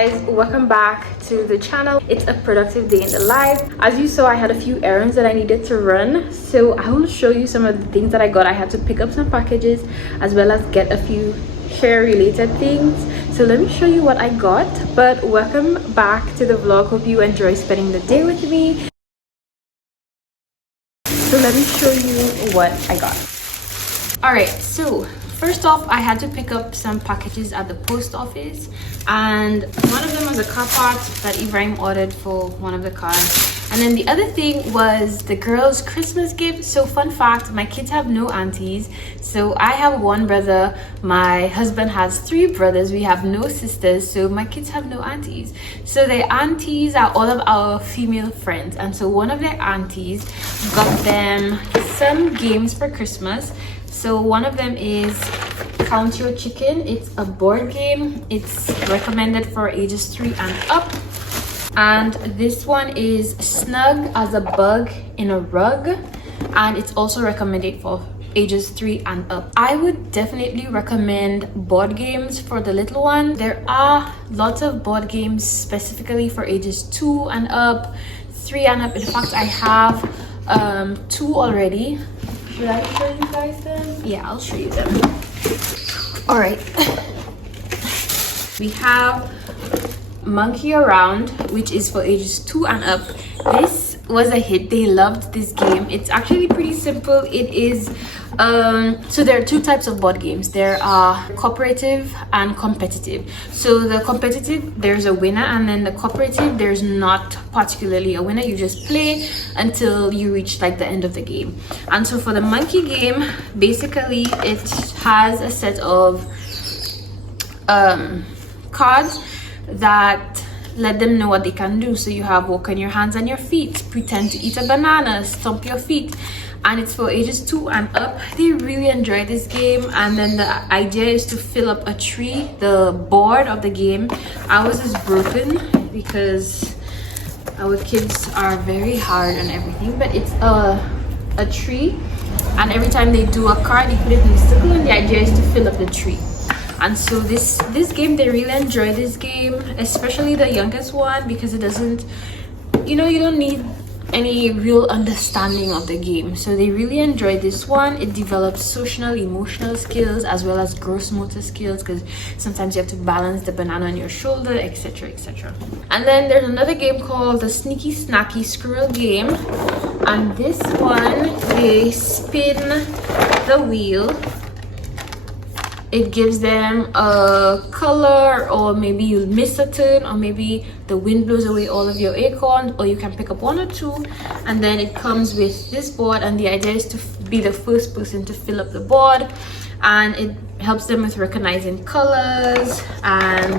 guys, welcome back to the channel. It's a productive day in the life. As you saw, I had a few errands that I needed to run, so I will show you some of the things that I got. I had to pick up some packages as well as get a few hair related things, so let me show you what I got. But welcome back to the vlog. Hope you enjoy spending the day with me. So let me show you what I got. All right, so first off, I had to pick up some packages at the post office, and one of them was a car part that Ibrahim ordered for one of the cars. And then the other thing was the girls' Christmas gift. So fun fact, my kids have no aunties. So I have one brother, my husband has 3 brothers, we have no sisters, so my kids have no aunties. So their aunties are all of our female friends, and so one of their aunties got them some games for Christmas. So one of them is Count Your Chicken. It's a board game. It's recommended for ages 3 and up. And this one is Snug as a Bug in a Rug, and it's also recommended for ages 3 and up. I would definitely recommend board games for the little one. There are lots of board games specifically for ages 2 and up, 3 and up. In fact, I have 2 already. Should I show you guys them? Yeah, I'll show you them. All right. We have Monkey Around, which is for ages 2 and up. This was a hit. They loved this game. It's actually pretty simple. It is so there are 2 types of board games. There are cooperative and competitive. So the competitive, there's a winner, and then the cooperative, there's not particularly a winner. You just play until you reach like the end of the game. And so for the monkey game, basically it has a set of cards that let them know what they can do. So you have walk on your hands and your feet, pretend to eat a banana, stomp your feet, and it's for ages 2 and up. They really enjoy this game. And then the idea is to fill up a tree. The board of the game, ours is broken because our kids are very hard on everything, but it's a tree, and every time they do a card, they put it in a circle, and the idea is to fill up the tree. And so this game, they really enjoy this game, especially the youngest one, because it doesn't, you don't need any real understanding of the game. So they really enjoy this one. It develops social, emotional skills as well as gross motor skills, because sometimes you have to balance the banana on your shoulder, etc, etc. And then there's another game called the Sneaky Snacky Squirrel Game, and this one, they spin the wheel. It gives them a color, or maybe you miss a turn, or maybe the wind blows away all of your acorns, or you can pick up 1 or 2. And then it comes with this board, and the idea is to be the first person to fill up the board, and it helps them with recognizing colors, and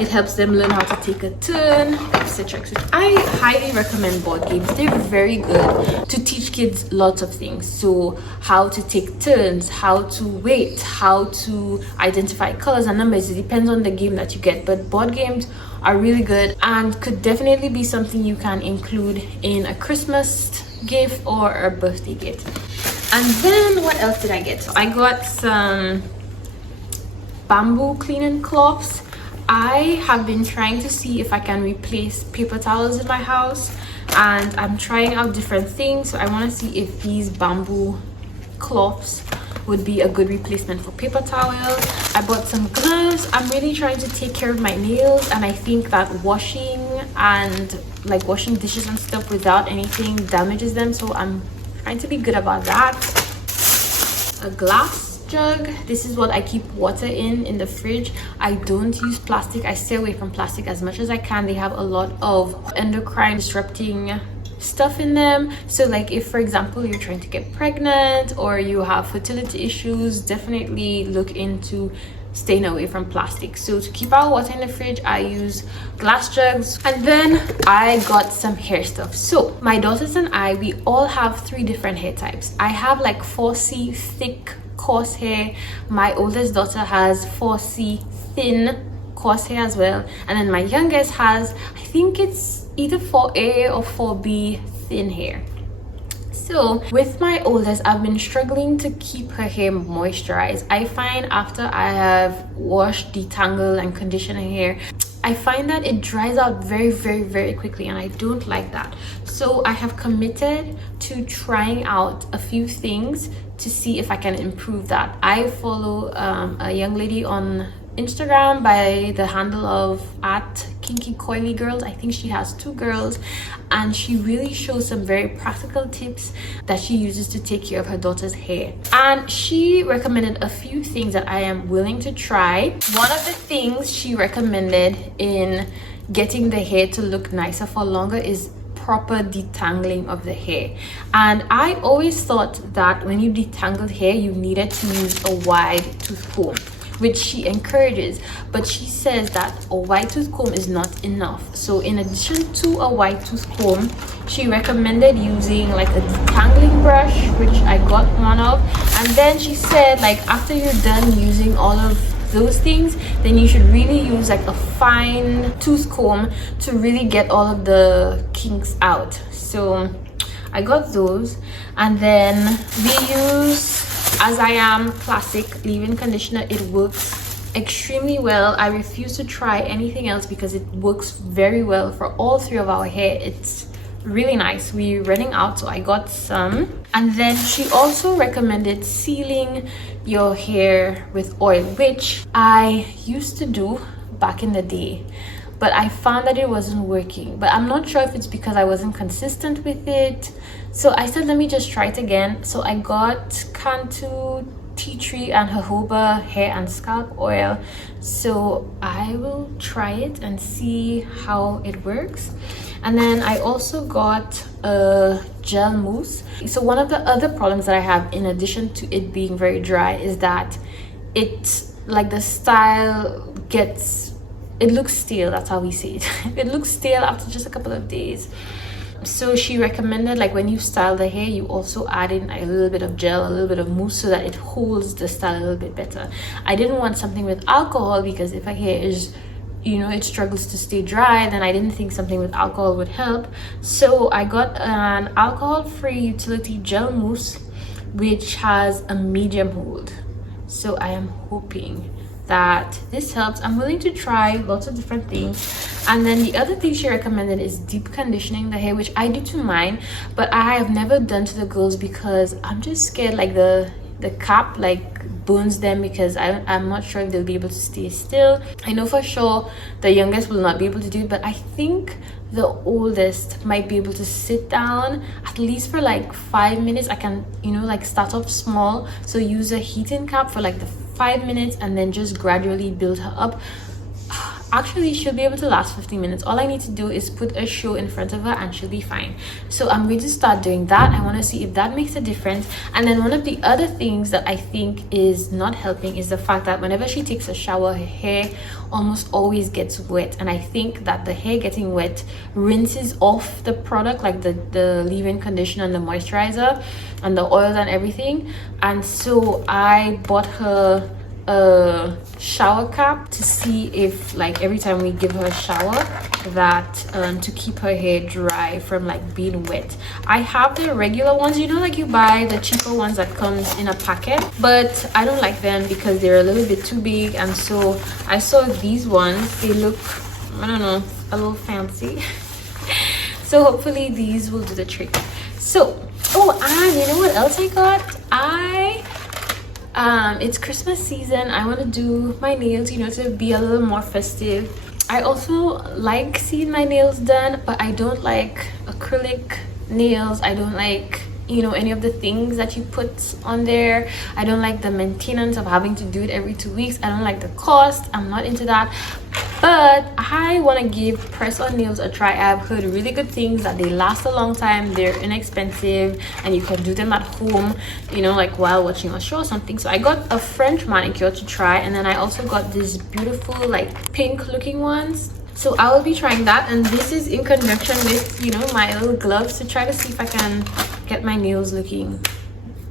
it helps them learn how to take a turn, etc, etc. I highly recommend board games. They're very good to teach kids lots of things. So how to take turns, how to wait, how to identify colors and numbers. It depends on the game that you get, but board games are really good and could definitely be something you can include in a Christmas gift or a birthday gift. And then what else did I get? So I got some bamboo cleaning cloths. I have been trying to see if I can replace paper towels in my house, and I'm trying out different things. So I want to see if these bamboo cloths would be a good replacement for paper towels. I bought some gloves. I'm really trying to take care of my nails, and I think that washing and like washing dishes and stuff without anything damages them, so I'm trying to be good about that. A glass jug. This is what I keep water in the fridge. I don't use plastic. I stay away from plastic as much as I can. They have a lot of endocrine disrupting stuff in them. So like if, for example, you're trying to get pregnant or you have fertility issues, definitely look into staying away from plastic. So to keep our water in the fridge, I use glass jugs. And then I got some hair stuff. So my daughters and I, we all have 3 different hair types. I have like 4C thick coarse hair. My oldest daughter has 4C thin coarse hair as well, and then my youngest has, I think it's either 4A or 4B thin hair. So with my oldest, I've been struggling to keep her hair moisturized. I find after I have washed, detangled and conditioned her hair, I find that it dries out very quickly, and I don't like that. So I have committed to trying out a few things to see if I can improve that. I follow a young lady on Instagram by the handle of @KinkyCoilyGirls. I think she has 2 girls, and she really shows some very practical tips that she uses to take care of her daughter's hair. And she recommended a few things that I am willing to try. One of the things she recommended in getting the hair to look nicer for longer is proper detangling of the hair. And I always thought that when you detangled hair, you needed to use a wide tooth comb, which she encourages, but she says that a wide tooth comb is not enough. So in addition to a wide tooth comb, she recommended using like a detangling brush, which I got one of. And then she said, like, after you're done using all of those things, then you should really use like a fine tooth comb to really get all of the kinks out. So I got those. And then we use As I Am classic leave-in conditioner. It works extremely well. I refuse to try anything else because it works very well for all 3 of our hair. It's really nice. We're running out, so I got some. And then she also recommended sealing your hair with oil, which I used to do back in the day, but I found that it wasn't working. But I'm not sure if it's because I wasn't consistent with it. So I said, let me just try it again. So I got Cantu, tea tree, and jojoba hair and scalp oil. So I will try it and see how it works. And then I also got a gel mousse. So one of the other problems that I have, in addition to it being very dry, is that it's like the style gets, it looks stale. That's how we say it. It looks stale after just a couple of days. So she recommended, like, when you style the hair, you also add in a little bit of gel, a little bit of mousse, so that it holds the style a little bit better. I didn't want something with alcohol because if a hair is, you know, it struggles to stay dry, then I didn't think something with alcohol would help. So I got an alcohol-free utility gel mousse, which has a medium hold. So I am hoping that this helps. I'm willing to try lots of different things. And then the other thing she recommended is deep conditioning the hair, which I do to mine, but I have never done to the girls because I'm just scared like the cap like burns them, because I'm not sure if they'll be able to stay still. I know for sure the youngest will not be able to do it, but I think the oldest might be able to sit down at least for like 5 minutes. I can, you know, like start off small, so use a heating cap for like the 5 minutes and then just gradually build her up. Actually, she'll be able to last 15 minutes. All I need to do is put a show in front of her and she'll be fine. So I'm going to start doing that. I want to see if that makes a difference. And then one of the other things that I think is not helping is the fact that whenever she takes a shower, her hair almost always gets wet. And I think that the hair getting wet rinses off the product, like the leave-in conditioner and the moisturizer and the oils and everything. And so I bought her a shower cap to see if, like, every time we give her a shower, that to keep her hair dry from like being wet. I have the regular ones, you know, like you buy the cheaper ones that comes in a packet, but I don't like them because they're a little bit too big. And so I saw these ones. They look, I don't know, a little fancy. So hopefully these will do the trick. So, oh, and you know what else I got? It's Christmas season. I want to do my nails, you know, to be a little more festive. I also like seeing my nails done, but I don't like acrylic nails. I don't like, you know, any of the things that you put on there. I don't like the maintenance of having to do it every 2 weeks. I don't like the cost. I'm not into that. But I want to give press-on nails a try. I've heard really good things, that they last a long time, they're inexpensive, and you can do them at home, you know, like while watching a show or something. So I got a French manicure to try, and then I also got these beautiful like pink looking ones. So I will be trying that, and this is in conjunction with, you know, my little gloves to try to see if I can get my nails looking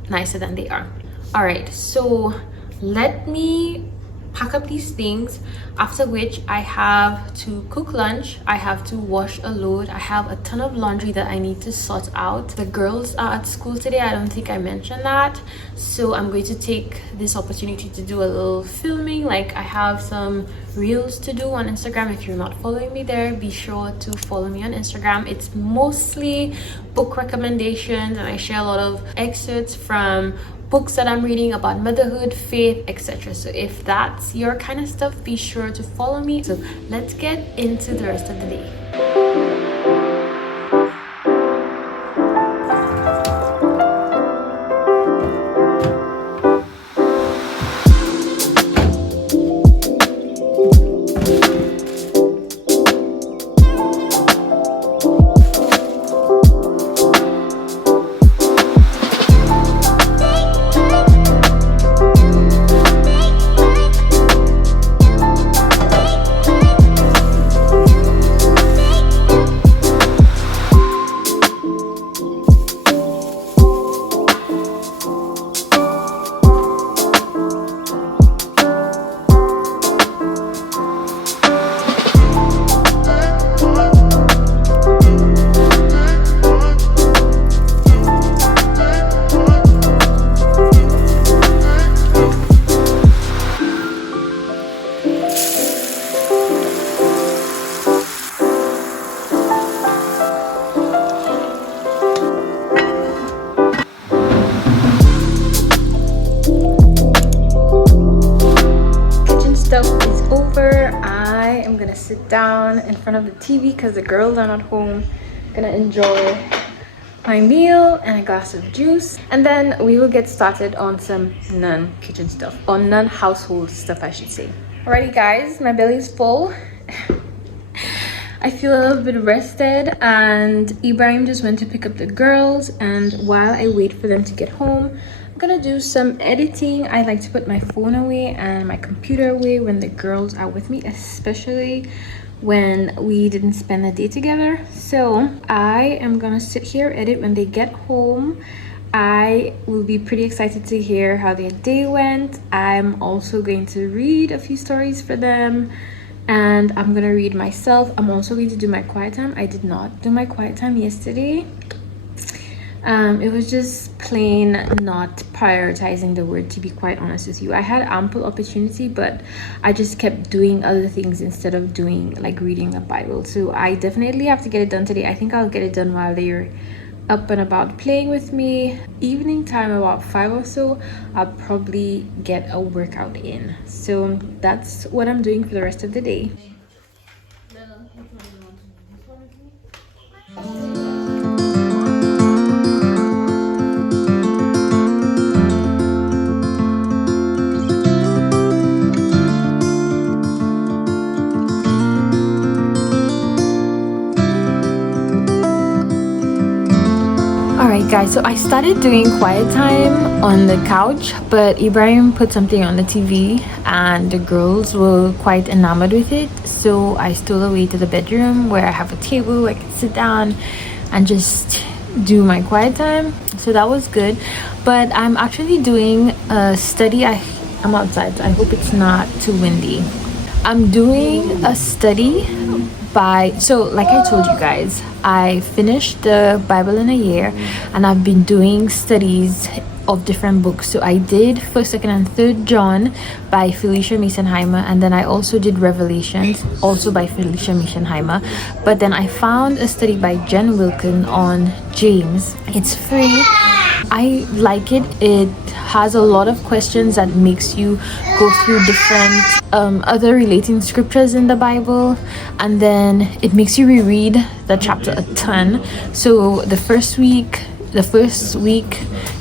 nicer than they are. All right, so let me pack up these things, after which I have to cook lunch, I have to wash a load, I have a ton of laundry that I need to sort out. The girls are at school today, I don't think I mentioned that, so I'm going to take this opportunity to do a little filming. Like, I have some reels to do on Instagram. If you're not following me there, be sure to follow me on Instagram. It's mostly book recommendations, and I share a lot of excerpts from books that I'm reading about motherhood, faith, etc. So if that's your kind of stuff, be sure to follow me. So let's get into the rest of the day. Sit down in front of the TV because the girls are not home. I'm gonna enjoy my meal and a glass of juice, and then we will get started on some non-kitchen stuff, or non-household stuff I should say. Alrighty guys, my belly is full. I feel a little bit rested, and Ibrahim just went to pick up the girls, and while I wait for them to get home, I'm gonna do some editing. I like to put my phone away and my computer away when the girls are with me, especially when we didn't spend the day together. So I am gonna sit here, edit when they get home. I will be pretty excited to hear how their day went. I'm also going to read a few stories for them, and I'm gonna read myself. I'm also going to do my quiet time. I did not do my quiet time yesterday. It was just plain not prioritizing the word, to be quite honest with you. I had ample opportunity, but I just kept doing other things instead of doing like reading the Bible. So I definitely have to get it done today. I think I'll get it done while they're up and about playing with me. Evening time, about 5 or so, I'll probably get a workout in. So that's what I'm doing for the rest of the day. Alright guys, so I started doing quiet time on the couch, but Ibrahim put something on the TV and the girls were quite enamored with it, so I stole away to the bedroom where I have a table where I can sit down and just do my quiet time. So that was good, but I'm actually doing a study. I'm outside, so I hope it's not too windy. I'm doing a study so like I told you guys, I finished the Bible in a year, and I've been doing studies of different books. So I did 1st, 2nd, and 3rd John by Felicia Masonheimer, and then I also did Revelations, also by Felicia Masonheimer. But then I found a study by Jen Wilkin on James. It's free. I like it. It has a lot of questions that makes you go through different other relating scriptures in the Bible, and then it makes you reread the chapter a ton. So the first week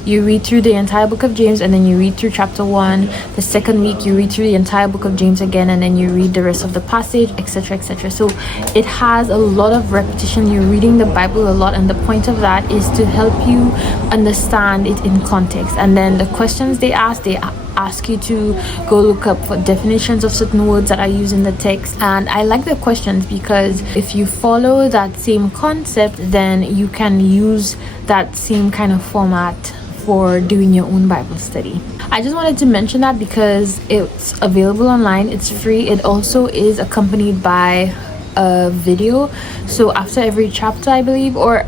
you read through the entire book of James, and then you read through chapter 1. The second week you read through the entire book of James again, and then you read the rest of the passage, etc, etc. So it has a lot of repetition. You're reading the Bible a lot, and the point of that is to help you understand it in context. And then the questions they ask you to go look up for definitions of certain words that are used in the text. And I like the questions because if you follow that same concept, then you can use that same kind of format for doing your own Bible study. I just wanted to mention that because it's available online, it's free. It also is accompanied by a video, so after every chapter, I believe, or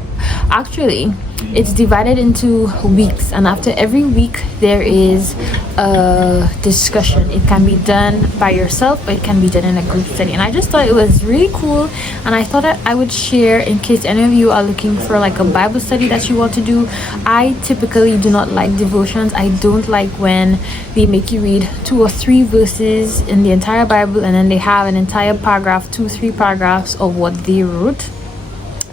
actually it's divided into weeks, and after every week there is a discussion. It can be done by yourself, or it can be done in a group study, and I just thought it was really cool, and I thought that I would share in case any of you are looking for like a Bible study that you want to do. I typically do not like devotions. I don't like when they make you read 2 or 3 verses in the entire Bible and then they have an entire paragraph, 2-3 paragraphs of what they wrote,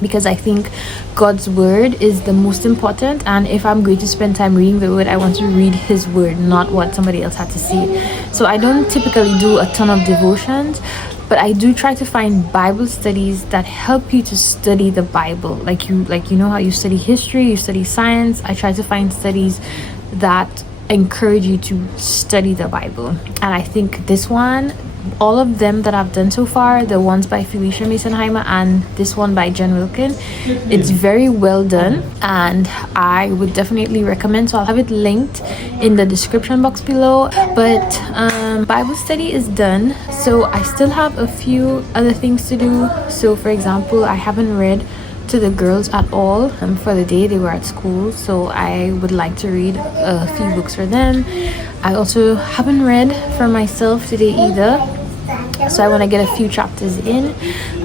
because I think God's word is the most important, and if I'm going to spend time reading the word, I want to read his word, not what somebody else had to say. So I don't typically do a ton of devotions, but I do try to find Bible studies that help you to study the Bible, like you know how you study history, you study science. I try to find studies that encourage you to study the Bible, and I think this one, all of them that I've done so far, the ones by Felicia Masonheimer and this one by Jen Wilkin, it's very well done, and I would definitely recommend. So I'll have it linked in the description box below. But Bible study is done, so I still have a few other things to do. So for example, I haven't read to the girls at all for the day they were at school, so I would like to read a few books for them. I also haven't read for myself today either, so I want to get a few chapters in,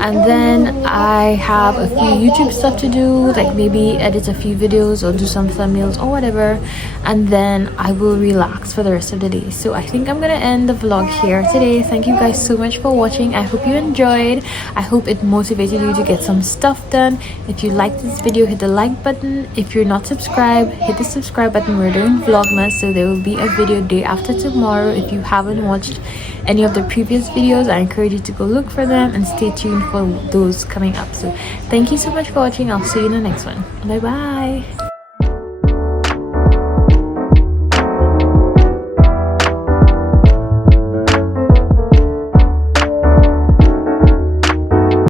and then I have a few YouTube stuff to do, like maybe edit a few videos or do some thumbnails or whatever, and then I will relax for the rest of the day. So I think I'm gonna end the vlog here today. Thank you guys so much for watching. I hope you enjoyed. I hope it motivated you to get some stuff done. If you liked this video, hit the like button. If you're not subscribed, hit the subscribe button. We're doing Vlogmas, so there will be a video day after tomorrow. If you haven't watched any of the previous videos, I encourage you to go look for them and stay tuned for those coming up. So thank you so much for watching. I'll see you in the next one. Bye bye.